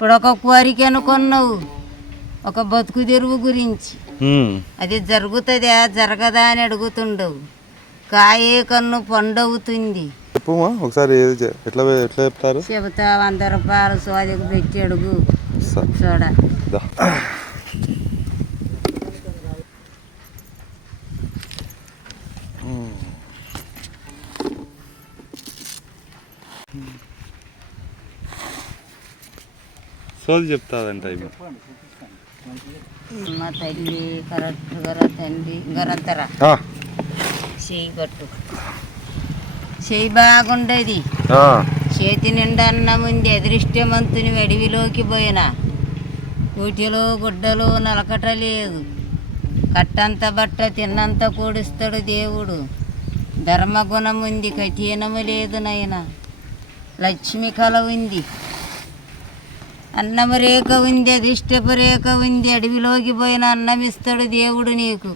ఇప్పుడు ఒక కోరిక అనుకున్నావు. ఒక బతుకు తెరువు గురించి. అది జరుగుతుందా జరగదా అని అడుగుతుండవు. కాయే కన్ను పండవుతుంది. చెప్పుమా ఒకసారి ఎట్లా ఎట్లా చెప్తారు? చెబుతా వంద రూపాయలు సోదికి పెట్టి అడుగు. చూడ. దా. సోది చెప్తాదంట ఇవి. మా తల్లి కరెక్ట్ గర తండ్రి గరంతరా ఆ, చేయి పట్టు. చేయి బాగుండేది. ఆ, చేతి నిండా అన్నం ఉంది అదృష్టవంతుని అడవిలోకి పోయిన. ఊటిలో గుడ్డలో నలకట లేదు. కట్టంత బట్ట తిన్నంత కూడిస్తాడు దేవుడు. ధర్మగుణం ఉంది కఠినము లేదు నాయన. లక్ష్మి కల ఉంది. అన్నము రేఖ ఉంది అధిష్టపు రేఖ ఉంది అడవిలోకి పోయిన అన్నం ఇస్తాడు దేవుడు నీకు.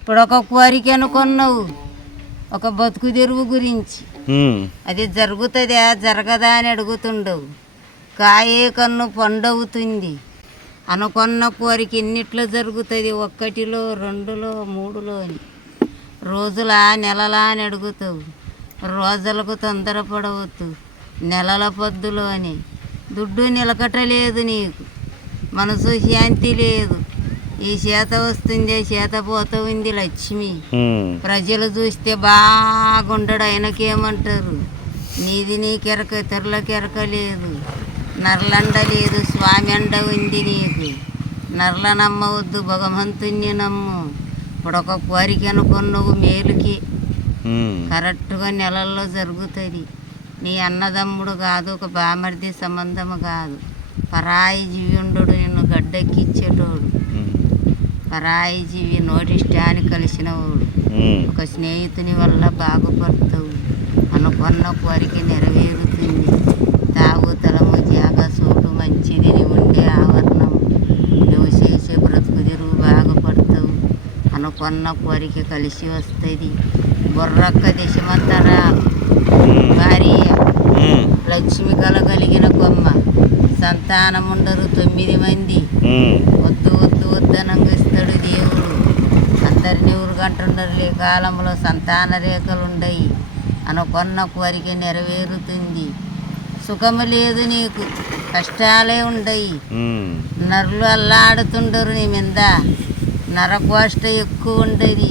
ఇప్పుడు ఒక కోరిక అనుకున్నావు ఒక బతుకు తెరువు గురించి. అది జరుగుతుందా జరగదా అని అడుగుతుండవు. కాయే కన్ను పండవుతుంది. అనుకున్న కోరిక ఎన్నిట్లో జరుగుతుంది? ఒక్కటిలో రెండులో మూడులో అని రోజులా నెలలా అని అడుగుతావు. రోజులకు తొందరపడవద్దు. నెలల పొద్దులో అని దుడ్డు నిలకట లేదు నీకు. మనసు శాంతి లేదు. ఈ చేత వస్తుంది చేత పోతూ ఉంది లక్ష్మి. ప్రజలు చూస్తే బాగుండడు ఆయనకేమంటారు? నీది నీకెరక ఇతరులకెరక లేదు. నర్లండ లేదు స్వామి అండ ఉంది నీకు. నర్ల నమ్మవద్దు భగవంతుణ్ణి నమ్ము. ఇప్పుడు ఒక కోరిక అనుకున్నావు మేలుకి. కరెక్ట్గా నెలల్లో జరుగుతుంది. నీ అన్నదమ్ముడు కాదు ఒక బామర్ది సంబంధము కాదు. పరాయి జీవి ఉండడు నిన్ను గడ్డెక్కిచ్చేటోడు. పరాయి జీవి నోటిష్టాన్ని కలిసినవాడు. ఒక స్నేహితుని వల్ల బాగుపడతావు. అనుకున్న కోరిక నెరవేరుతుంది. తాగుతలము జాగ సోటు మంచిది ఉండే ఆవరణం. నువ్వు చేసే బ్రతుకు తెరువు బాగుపడతావు. అనుకున్న కోరిక కలిసి వస్తుంది. బుర్రక్క దిశమంతరా ఉమ్. లక్ష్మి కలగలిగిన కొమ్మ. సంతానముండరు తొమ్మిది మంది. వద్దు వద్దు వద్దనంగిస్తాడు దేవుడు. అందరిని ఊరుగంటున్నారు ఈ కాలంలో సంతాన రేఖలు ఉండయి అనుకున్న కోరిక నెరవేరుతుంది. సుఖము లేదు నీకు. కష్టాలే ఉండయి. నరులు అల్లాడుతుండరు నీ మీద. నరకోష్ట ఎక్కువ ఉండదు.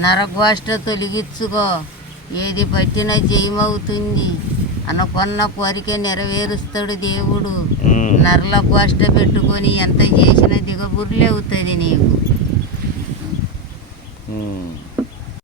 నరకోష్ట తొలగించుకో. ఏది పట్టినా జయమవుతుంది. అనుకున్న కోరిక నెరవేరుస్తాడు దేవుడు. నర్ల కోష్ట పెట్టుకొని ఎంత చేసినా దిగబుర్లే అవుతుంది నీకు